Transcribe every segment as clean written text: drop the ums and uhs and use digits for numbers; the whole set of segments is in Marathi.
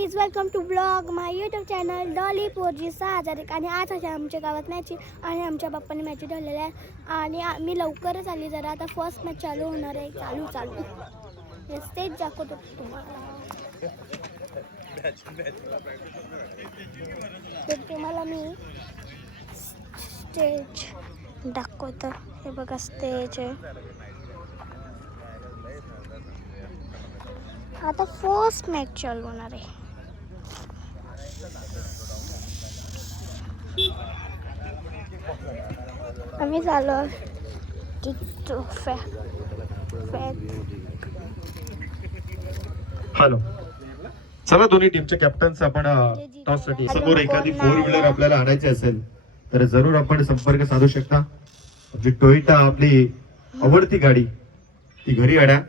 Please welcome to blog my YouTube channel Dolly 4G 6001 आणि आज अशा आमच्या गावात मॅच आणि आमच्या बाप्पाने मॅच ठेवलेल्या आहे आणि मी लवकरच आली जरा आता फर्स्ट मॅच चालू होणार आहे चालू हे स्टेज दाखवतो तुम्हाला मी स्टेज दाखवतो हे बघा स्टेज आहे आता फर्स्ट मॅच चालू होणार आहे आम्ही चालू हॅलो चला दोन्ही टीमचे कॅप्टन्स आपण टॉस साठी समोर एखादी 4 व्हीलर आपल्याला आणायची असेल तर जरूर आपण संपर्क साधू शकता. जी टोयोटा आपली आवडती गाडी ती घरी आणा.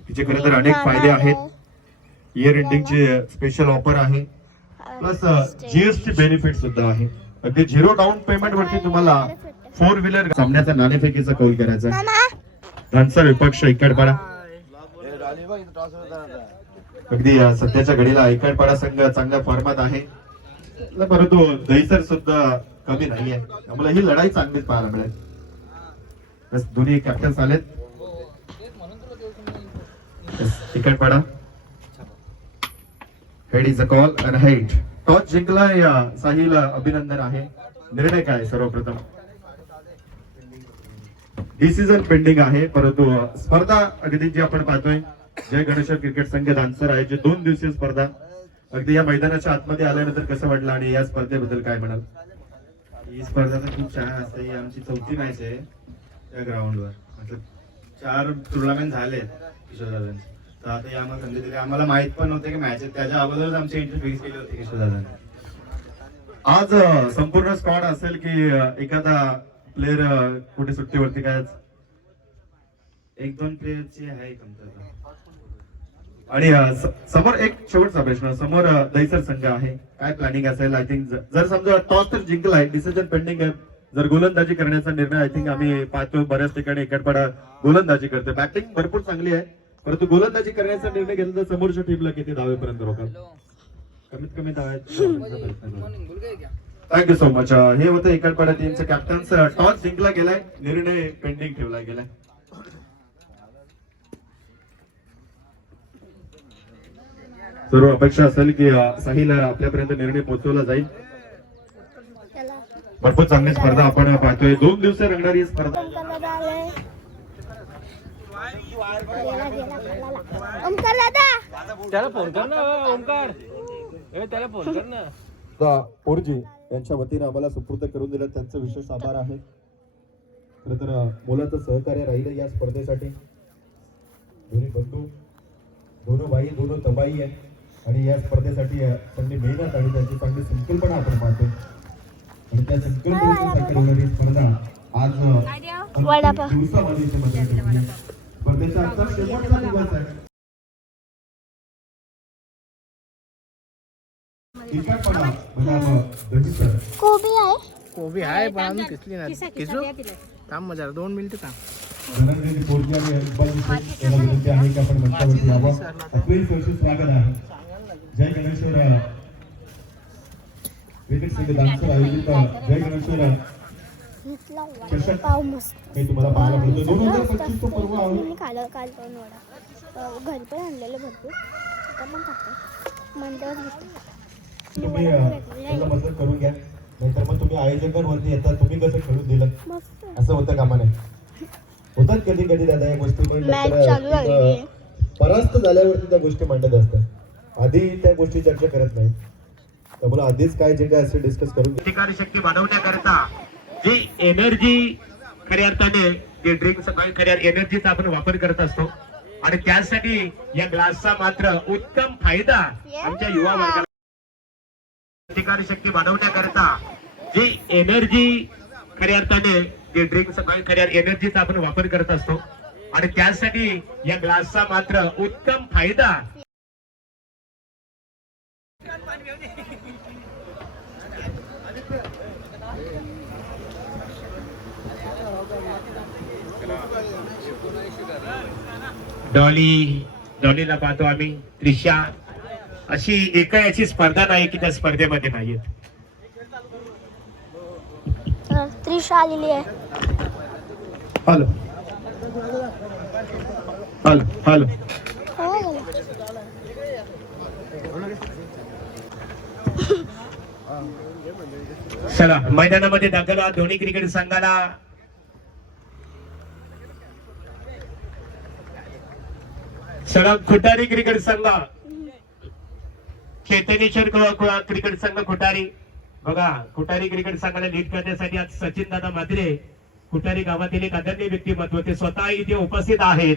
तिचे खरं तर अनेक फायदे आहेत. इयर एंडिंगचे स्पेशल ऑफर आहे प्लस जीएसटी बेनिफिट सुद्धा आहे. अगदी 0 डाऊन पेमेंट वरती तुम्हाला 4 व्हीलर सामन्याचा नाणेफेकीचा कौल करायचा. धानसा विपक्ष इकडपाडा अगदी सध्याच्या घडीला इकडपाडा संघ चांगल्या फॉर्मात आहे परंतु दहीसर सुद्धा कमी नाहीये त्यामुळे ही लढाई चांगलीच पाहायला मिळेल. दोन्ही कॅप्टन्स आलेत. इकडपाडा head is a call and head toss जिंकलाय साहिल अभिनंदन आहे. निर्णय काय सर्वप्रथम डिसिजन पेंडिंग आहे परंतु स्पर्धा अगदी जी आपण पाहतोय जय गणेश्वर क्रिकेट संघ धानसर आहे जे 2 दिवसीय स्पर्धा अगदी या मैदानाच्या आतमध्ये आल्यानंतर कसं वाटलं आणि या स्पर्धेबद्दल काय म्हणाल? ही स्पर्धा तर खूप छान असते. ही आमची 4थी मॅच आहे त्या ग्राउंडवर मतलब 4 टुर्नामेंट झालेत किशोरदादांचे तर आता यामध्ये संधी दिली. आम्हाला माहित पण नव्हते की मॅच त्याच्या अगोदरच आमची एंट्री फिक्स केली होती किशोरदादांनी. आज संपूर्ण स्क्वॉड असेल की एखादा प्लेयर कुठे सुट्टीवरती काय 1-2 प्लेयरची आहे कमतरता. आणि समोर एक शेवटचा प्रश्न समोर दहीसर संघ आहे काय प्लॅनिंग असेल? आय थिंक जर समजा टॉस तर जिंकलाय डिसिजन पेंडिंग आहे जर गोलंदाजी करण्याचा निर्णय आय थिंक आम्ही पाहतो बऱ्याच ठिकाणी इकडपाडा गोलंदाजी करते. बॅटिंग भरपूर चांगली आहे परंतु गोलंदाजी करण्याचा निर्णय घेतला तर समोरच्या टीमला किती धावेपर्यंत रोखाल? कमीत कमी थँक्यू सो मच. हे होतं इकडपाडा टीमचं कॅप्टन्स. टॉस जिंकला गेलाय निर्णय पेंडिंग ठेवला गेलाय. सर्व अपेक्षा असेल की साहिल आपल्यापर्यंत निर्णय पोहोचवला जाईल. भरपूर चांगली स्पर्धा आपण पाहतोय 2 दिवस रंगणारी स्पर्धा. त्याला फोन कर ना ओमकार त्याला फोन कर ना. 4G यांच्या वतीने आम्हाला सुपूर्द करून दिलं त्यांचं विशेष आभार आहे. खरं तर मुलाचं सहकार्य राहिलं या स्पर्धेसाठी. दोन्ही बंधू दोनो भाई दोनो तबाई आहे आणि या स्पर्धेसाठी चांगली मेहनत आणि त्यांची चांगली संकल्पना आपण पाहतो आणि त्या संकल्पनेसाठी होणारी स्पर्धा आज दिवसामध्ये स्पर्धेचा आजचा शेवटचा दिवस आहे. कोबी आहे पण आम्ही किसली नाही. किसू काम मजा 2 मिनिटं काम. जय गणेश्वर क्रिकेट संघ धानसर आयोजित जय गणेश्वर हे तुम्हाला पाहायला मिळतो. 2025 तो पर्व आहे. घरी पण आणलेलं भरपूर तुम्ही त्याला मदत करून घ्या नाहीतर मग तुम्ही आयोजकांवरती येतात तुम्ही कसं खेळून दिलं असं होतं कामा नाही. होतात कधी कधी दादा या गोष्टी परास्त झाल्यावरती त्या गोष्टी मांडत असतात आधी त्या गोष्टी चर्चा करत नाही. त्यामुळे आधीच काय जे काय असेल डिस्कस करून प्रतिकारक शक्ती वाढवण्याकरता जी एनर्जी खऱ्या अर्थाने जे ड्रिंक्स खऱ्या एनर्जीचा आपण वापर करत असतो आणि त्यासाठी या ग्लासचा मात्र उत्तम फायदा आमच्या युवा वर्गाला प्रतिकारक शक्ती वाढवण्याकरता जी एनर्जी खऱ्या अर्थाने जे ड्रिंक्स खऱ्या एनर्जीचा आपण वापर करत असतो आणि त्यासाठी या ग्लासचा मात्र उत्तम फायदा डॉलीला पाहतो आम्ही. त्रिशा अशी एकही अशी स्पर्धा नाही की त्या स्पर्धेमध्ये नाहीत. त्रिशा आलेली आहे. हॅलो हॅलो हॅलो हो चला मैदानामध्ये दाखल व्हा दोन्ही क्रिकेट संघाला. चला खुटारी क्रिकेट संघ चैतन्येश्वर क्रिकेट संघ खुटारी. बघा खुटारी क्रिकेट संघाला लीड करण्यासाठी आज सचिन दादा मात्रे खुटारी गावातील एक आदरणीय व्यक्तिमत्व ते स्वतः इथे उपस्थित आहेत.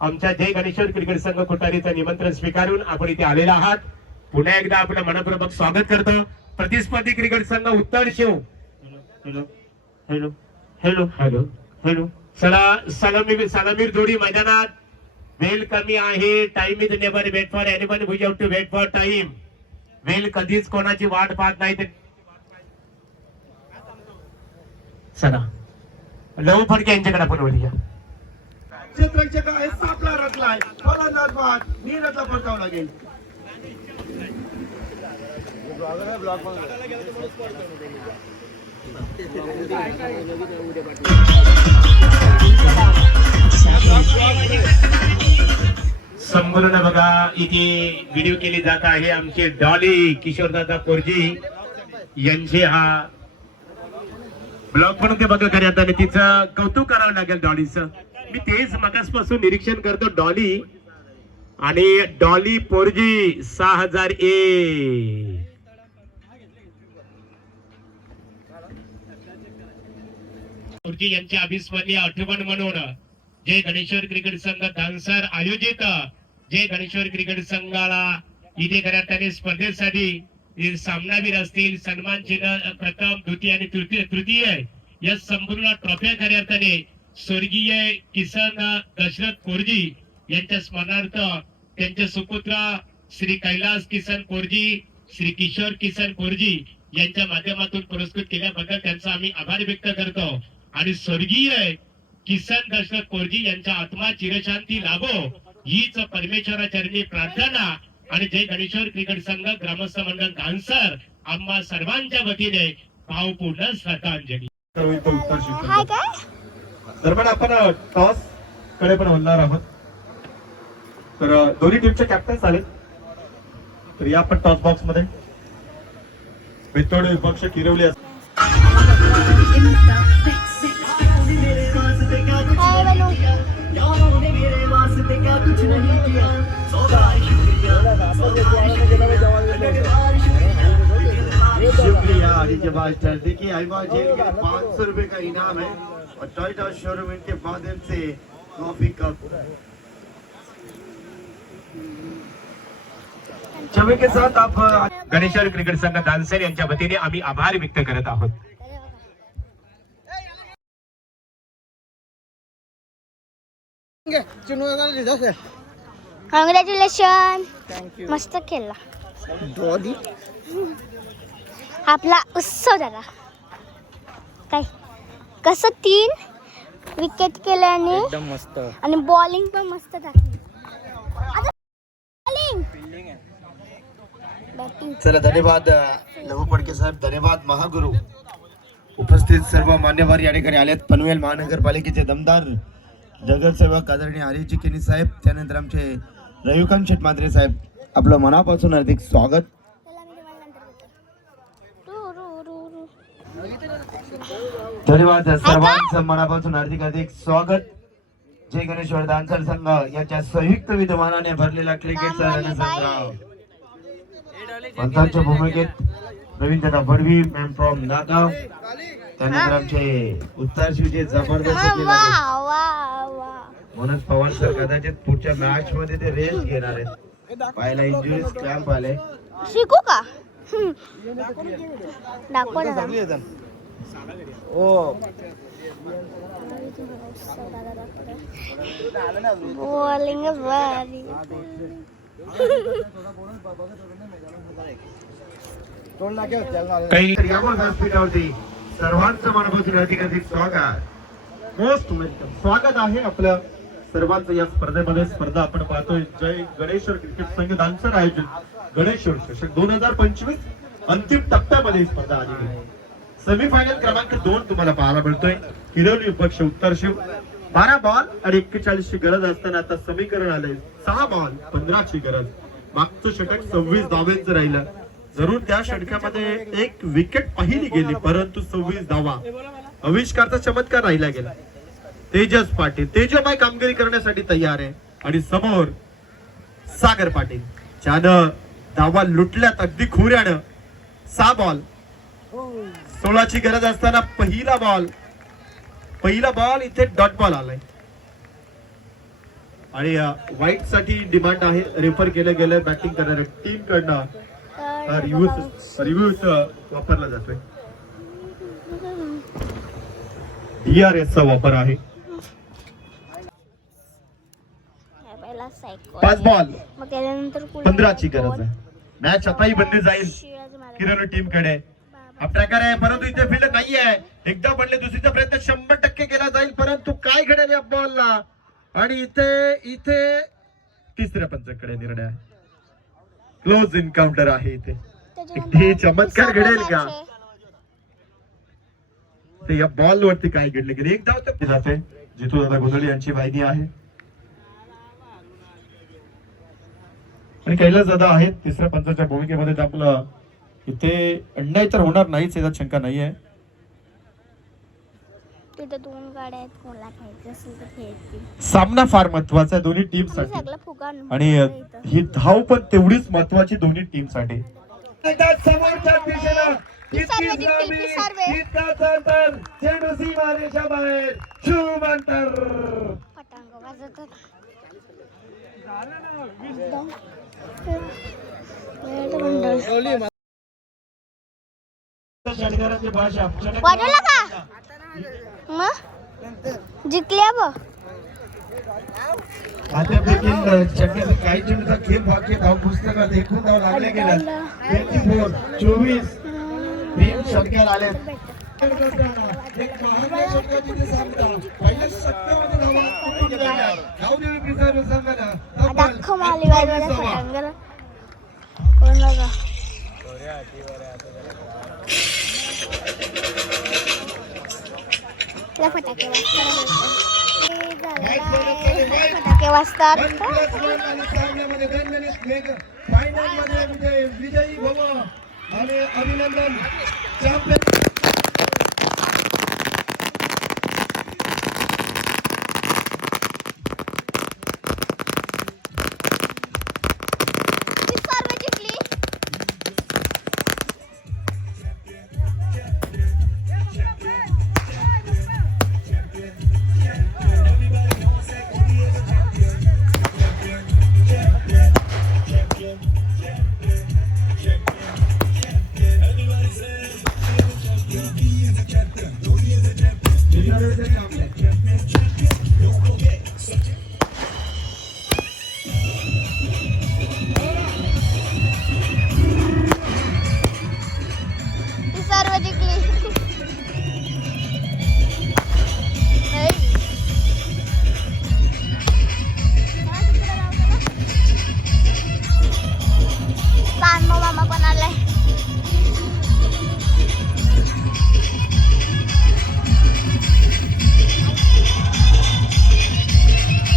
आमच्या जय गणेश्वर क्रिकेट संघ खुटारीचं निमंत्रण स्वीकारून आपण इथे आलेला आहात. पुन्हा एकदा आपलं मनपूर्वक स्वागत करतो. प्रतिस्पर्धी क्रिकेट संघ उत्तर शिव. Hello hello hello hello hello. चला सलामीर जोडी मैदानात. वेळ कमी आहे. Time is never wait for anyone. We have to wait for time. वेळ कधीच कोणाची वाट पाहत नाही. ते चला लव फडके यांच्याकडे आपण वळूया. क्षेत्ररक्षक आहे सापला रचलाय फलंदाज बाद नीरजला परतावं लागेल. संपूर्ण बघा इथे व्हिडिओ केली जात आहे. आमचे डॉली किशोरदादा कोरजी यांचे हा ब्लॉग म्हणून ते बघा खऱ्या अर्थाने तिचं कौतुक करावं लागेल डॉलीचं. मी तेच मगासपासून निरीक्षण करतो. डॉली आणि डॉली पोरजी 6001. पोरजी यांची अविस्मरणीय आठवण म्हणून जय गणेश्वर क्रिकेट संघ दानसर आयोजित जय गणेश्वर क्रिकेट संघाला इथे खऱ्या अर्थाने स्पर्धेसाठी सामनावीर असतील. सन्मान चिन्ह प्रथम द्वितीय आणि तृतीय या संपूर्ण ट्रॉफ्या खऱ्या अर्थाने स्वर्गीय किसन दशरथ कोरजी यांच्या स्मरणार्थ त्यांचे सुपुत्र श्री कैलास किसन कोरजी श्री किशोर किसन कोरजी यांच्या माध्यमातून पुरस्कृत केल्याबद्दल त्यांचा आम्ही आभार व्यक्त करतो. आणि स्वर्गीय किसन दशरथ कोरजी यांच्या आत्मा चिरशांती लाभो हीच परमेश्वराचरणी प्रार्थना. आणि जय गणेश्वर क्रिकेट संघ ग्रामस्थ मंडळ दानसर आम्हा सर्वांच्या वतीने भावपूर्ण श्रद्धांजली. हाय काय दरम्यान आपण टॉस कडे पण बोलणार आहोत. तर दोन्ही टीमचे कॅप्टन्स आले. तर या आपण टॉस बॉक्स मध्ये वितोड विपक्ष किरवली असते. काय बनवू शुक्रिया आदित्य मास्टर. देखिए अहबाज जेल के 500 रुपए का इनाम है और टोयोटा शोरूम इनके माध्यम से कॉफी कप छवि के साथ आप गणेश्वर क्रिकेट संघ दानसर यांच्या वतीने आम्ही आभार व्यक्त करत आहोत. कॉंग्रॅच्युलेशन. मस्त खेळला. आपला उत्सव झाला. काय कसं 3 विकेट केल्याने एकदम मस्त. आणि बॉलिंग पण मस्त टाकली. आता बॅटिंग चला धन्यवाद लघु फडके साहेब. धन्यवाद महागुरु. उपस्थित सर्व मान्यवर या ठिकाणी आलेत. पनवेल महानगरपालिकेचे दमदार नगरसेवक आदरणीय हरीजी केनी साहेब, त्यानंतर आमचे रविकांत शेटमात्रे साहेब, आपलं मनापासून हार्दिक स्वागत. धन्यवाद सर्वांचं मनापासून हार्दिक हार्दिक स्वागत. जय गणेश्वर दानसर संघ याच्या संयुक्त विद्यमानाने भरलेला क्रिकेटचा रणसंग्राम. पंचांच्या भूमिकेत रवींद्र बडवी मॅम फ्रॉम नागाव, त्यानंतर आमचे उत्तर शिवचे जबरदस्त मनोज पवार सर कदाचित पुढच्या मॅच मध्ये ते रेस घेणार आहेत. पायाला इंजुरीज क्रॅम्प आले. शिकू का दाखव ना. बॉलिंग भारी. काही व्यासपीठावरती सर्वांचं मनापासून अधिक अधिक स्वागत. Most welcome. स्वागत आहे आपल्या सर्वांचं या स्पर्धेमध्ये. स्पर्धा आपण पाहतोय जय गणेश्वर क्रिकेट संघ दानसर आयोजित गणेश्वर चषक 2025 अंतिम टप्प्यामध्ये ही स्पर्धा आलेली आहे. सेमीफायनल क्रमांक 2 तुम्हाला पाहायला मिळतोय. हिरवली विपक्ष उत्तर शिव 12 बॉल आणि 41 ची गरज असताना आता समीकरण आलंय 6 बॉल 15 ची गरज. मागचं षटक 26 धावांचं राहिलं. जरूर त्या षटकामध्ये एक विकेट पाहिली गेली, परंतु 26 धावा आविष्कारचा चमत्कार राहिला गेला. तेजस पाटील तेजोमय कामगिरी करण्यासाठी तयार आहे आणि समोर सागर पाटील ज्यानं धावा लुटल्यात अगदी खोऱ्यानं. 6 बॉल 16 ची गरज असताना पहिला बॉल इथे डॉट बॉल आलाय आणि व्हाईट साठी डिमांड आहे. रेफर केलं गेलं बॅटिंग करणाऱ्या टीम कडनं रिव्ह्यू वापरला जातोय. DRS चा वापर आहे. 5 बॉल मग त्यानंतर 15 ची गरज आहे. मॅच आताही बंदी जाईल किरण टीम कडे. हा प्रकार आहे, परंतु इथे फील्ड नाही आहे. एकदा पडले दुसरीचा प्रयत्न 100% केला जाईल, परंतु काय घडेल या बॉलला. आणि इथे तिसऱ्या पंचाकडे निर्णय आहे. क्लोज एन्काउंटर आहे इथे. हे चमत्कार घडेल का ते या बॉल वरती काय घडले गेले. एक धाव तर जाते. जितू दादा गोंधळी यांची वाहिनी आहे आणि कैलास दादा आहेत तिसऱ्या पंचाच्या भूमिकेमध्ये. आपलं इथे अन्याय तर होणार नाहीच याचा शंका नाही आहे. तिथे 2 गाड्या आहेत, कोणाला खायचं असेल तर खेळतील. सामना फार महत्वाचा आहे दोन्ही टीम साठी सगळं फुगाण आणि ही धाव पण तेवढीच महत्वाची दोन्ही टीम साठी. समोरच्या दिशेला चेंडू सीमारेषा बाहेर शुभंकर पटांग वाजवतात. वाजवला का मग जिंकल्या बघ. आता देखील काही चेंडूचा खेळ बाकी धाव पुस्तकात एकूण धाव लागले गेल्या 24 24 तीन षटकार आले. दाखव माली वाजवायला पटांगला कोण बघा. फटाके वाजतात. विजयी भव आणि अभिनंदन.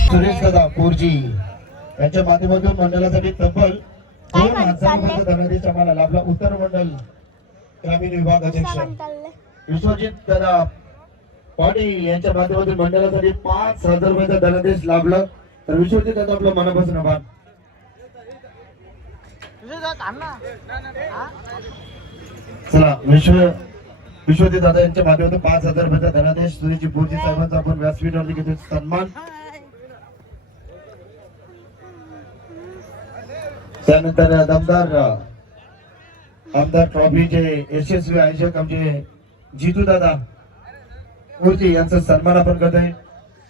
सुरेश दादा पोरजी यांच्या माध्यमातून मंडळासाठी तब्बल 2,000 रुपये धनादेश आम्हाला लाभला. उत्तर मंडल ग्रामीण विभाग अध्यक्ष विश्वजित दादा पाटील यांच्या माध्यमातून मंडळासाठी 5,000 रुपयाचा धनादेश लाभला. तर विश्वजित दादा आपला मनापासून आभार. चला विश्वजित दादा यांच्या माध्यमातून 5,000 रुपयाचा धनादेश सुरेशजी पोरजी साहेबांचा आपण व्यासपीठावरती घेतो सन्मान. त्यानंतर दमदार आमदार ट्रॉफीचे यशस्वी आयोजक आमचे जितू दादा मूर्ती यांचा सन्मान आपण करतोय.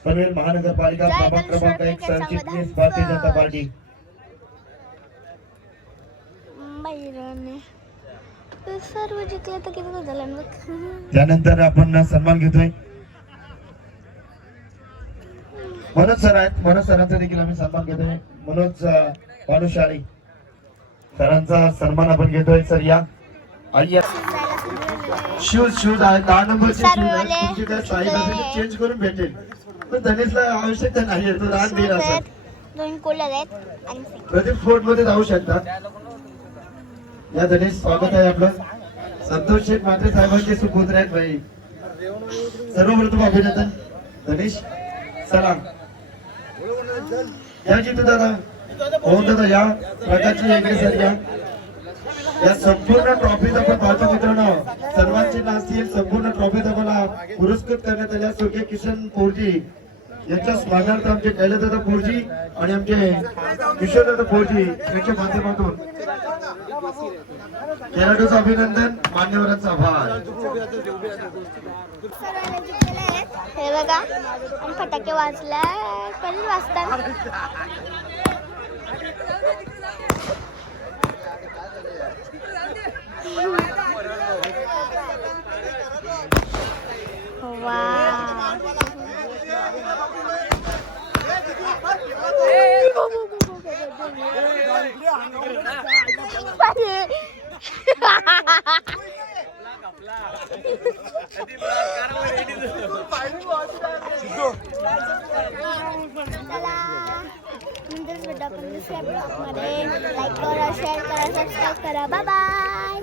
पनवेल महानगरपालिका प्रभाग क्रमांक 1 सरचिटणीस भारतीय जनता पार्टी. सर्व जिंकले तर किती झालं. त्यानंतर आपण सन्मान घेतोय मनोज सर आहेत. मनोज सरांचा देखील आम्ही सन्मान घेतोय. मनोज भानुशाळी सरांचा सन्मान आपण घेतोय. सर या आई शूज आहे 10 नंबरचे शूज आहेत. तुमची काय साईज असेल चेंज करून भेटेल, पण धनेशला आवश्यकता नाही, तो रान देईल असं. 2 कूलर आहेत आणि प्रदीप फोर्ट मध्ये जाऊ शकता. या धनेश स्वागत आहे आपलं. संतोष शेठ म्हात्रे साहेबांचे सुपुत्र आहेत भाई. सर्वप्रथम अभिनंदन धनेश. चला या जितू दादा, हो दादा या प्रकारची वेगळी सर या संपूर्ण ट्रॉफीज आपण पाहतो मित्रांनो. सर्वांची नाचतील संपूर्ण ट्रॉफीज आम्हाला पुरस्कृत करण्यात आल्या. स्वर्गीय किशन पोरजी यांच्या स्मरणार्थ आमचे कैलासदादा पोरजी आणि आमचे किशोरदादा पोरजी यांच्या माध्यमातून खेळाडूचं अभिनंदन, मान्यवरांचा आभार. सर्वांना जिंकलेले आहेत. हे बघा आणि फटाके वाजल्या कधी वाजतात. नंतर भेटू आपण दुसऱ्या ब्लॉगमध्ये. लाईक करा, शेअर करा, सबस्क्राईब करा. Bye bye.